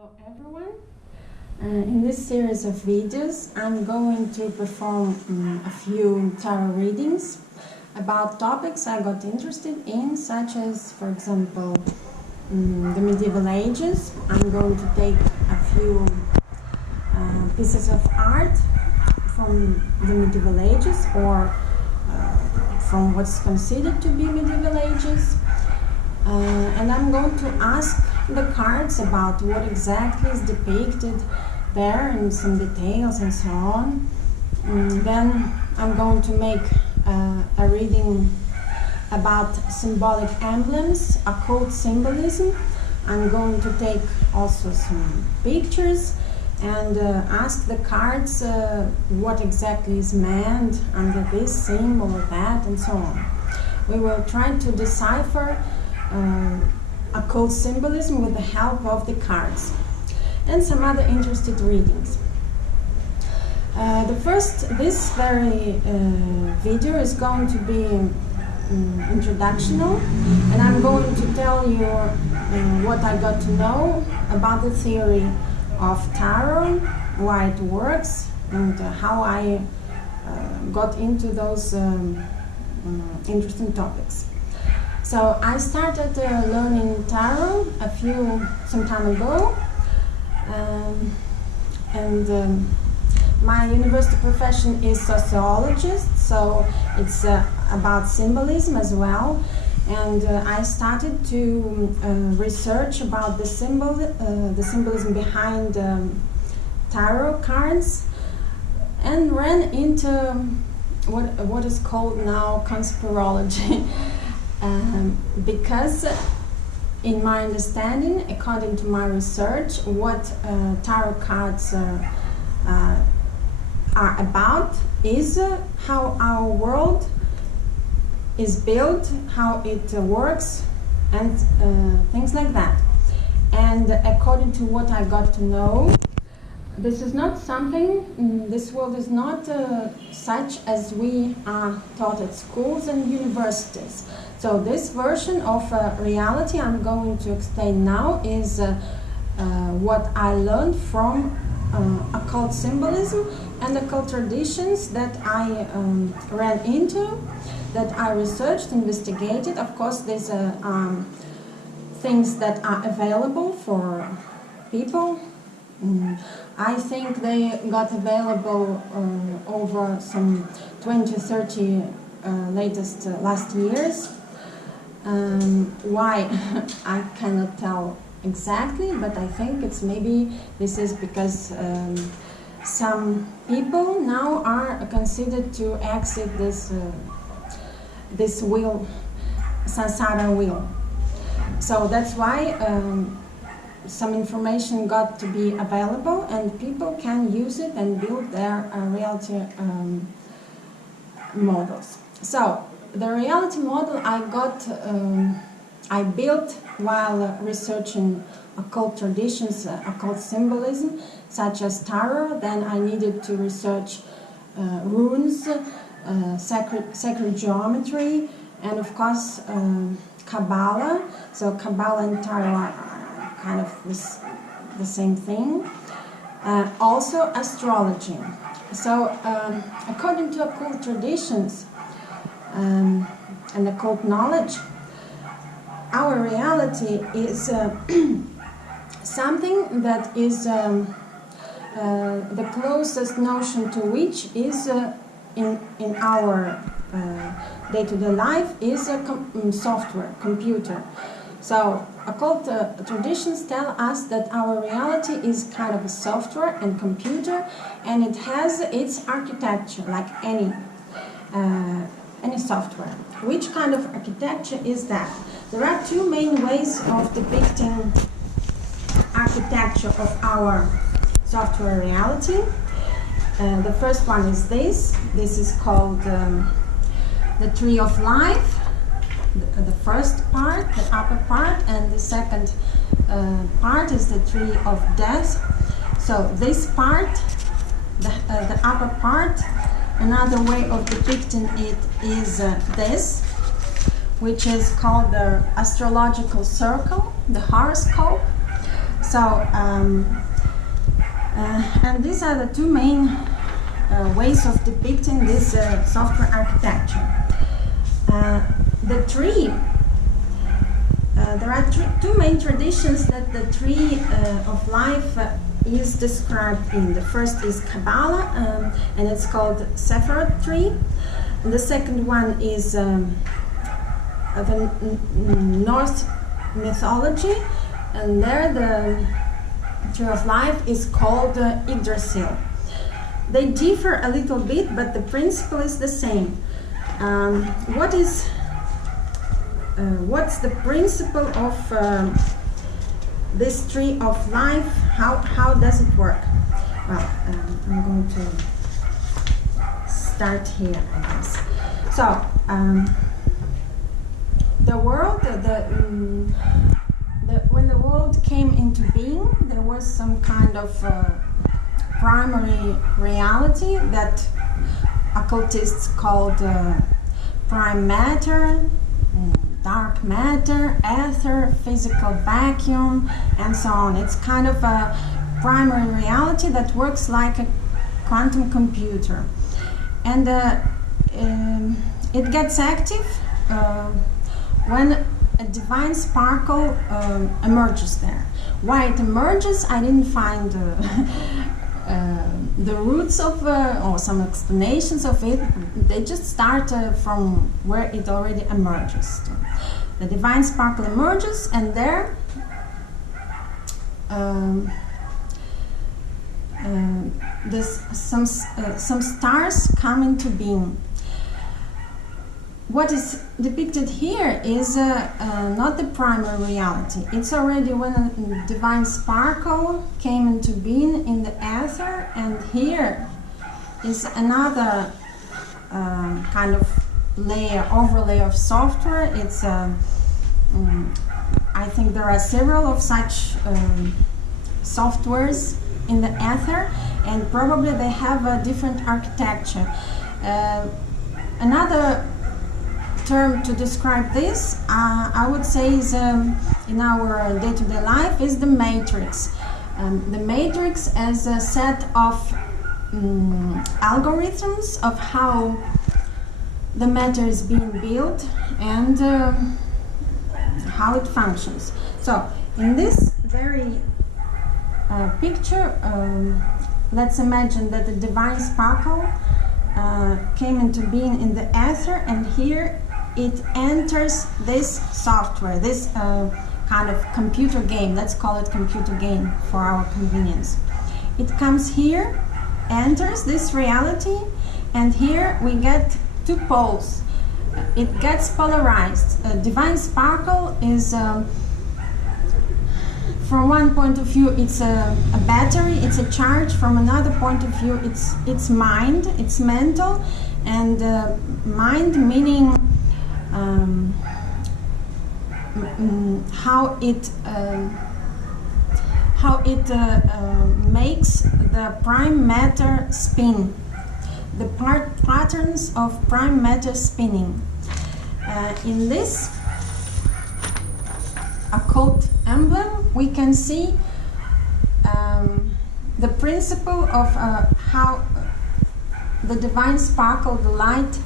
Hello everyone. In this series of videos I'm going to perform a few tarot readings about topics I got interested in, such as, for example, the medieval ages. I'm going to take a few pieces of art from the medieval ages, or from what's considered to be medieval ages, and I'm going to ask the cards about what exactly is depicted there and some details and so on. Then I'm going to make a reading about symbolic emblems, occult symbolism. I'm going to take also some pictures and ask the cards what exactly is meant under this symbol or that, and so on. We will try to decipher occult symbolism with the help of the cards and some other interested readings. This very video is going to be introductional, and I'm going to tell you what I got to know about the theory of tarot, why it works, and how I got into those interesting topics. So I started learning tarot some time ago, and my university profession is sociologist, so it's about symbolism as well. And I started to research about the symbolism behind tarot cards, and ran into what is called now conspirology. Because in my understanding, according to my research, what tarot cards are about is how our world is built, how it works, and things like that. And according to what I got to know, this is not something, this world is not such as we are taught at schools and universities. So this version of reality I'm going to explain now is what I learned from occult symbolism and occult traditions that I ran into, that I researched, investigated. Of course, these are things that are available for people. I think they got available over some 20-30 last years. Why? I cannot tell exactly, but I think this is because some people now are considered to exit this wheel, samsara wheel. So that's why some information got to be available, and people can use it and build their reality models. So the reality model I built while researching occult traditions, occult symbolism, such as tarot. Then I needed to research runes, sacred geometry, and of course Kabbalah. So Kabbalah and tarot are kind of the same thing. Also astrology. So according to occult traditions and occult knowledge, our reality is something that is the closest notion to which is in our day-to-day life is software, computer. So occult traditions tell us that our reality is kind of a software and computer, and it has its architecture like any software. Which kind of architecture is that? There are two main ways of depicting architecture of our software reality. The first one is this. This is called the tree of life. The first part, the upper part, and the second part is the tree of death. So this part, the upper part, another way of depicting it is this, which is called the astrological circle, the horoscope. And these are the two main ways of depicting this software architecture. The tree, there are two main traditions that the tree of life is described in. The first is Kabbalah, and it's called Sephirot tree. And the second one is the Norse mythology, and there the tree of life is called Yggdrasil. They differ a little bit, but the principle is the same. What's the principle of this tree of life? How does it work? Well, I'm going to start here, I guess. So, the world, when the world came into being, there was some kind of primary reality that occultists called prime matter, dark matter, ether, physical vacuum, and so on. It's kind of a primary reality that works like a quantum computer. And it gets active when a divine sparkle emerges there. Why it emerges, I didn't find the roots of or some explanations of it. They just start from where it already emerges. The divine sparkle emerges, and there some stars come into being. What is depicted here is not the primary reality. It's already when a divine sparkle came into being in the ether, and here is another kind of overlay of software. It's I think there are several of such softwares in the ether, and probably they have a different architecture. Another term to describe this, I would say, is in our day-to-day life, is the matrix. The matrix as a set of algorithms of how the matter is being built and how it functions. So in this very picture, let's imagine that the divine sparkle came into being in the ether, and here it enters this software, this kind of computer game. Let's call it computer game for our convenience. It comes here, enters this reality, and here we get two poles. It gets polarized. Divine sparkle is, from one point of view, it's a battery, it's a charge. From another point of view, it's mind, it's mental, and mind meaning how it makes the prime matter spin, the patterns of prime matter spinning. In this occult emblem, we can see the principle of how the divine sparkle, the light,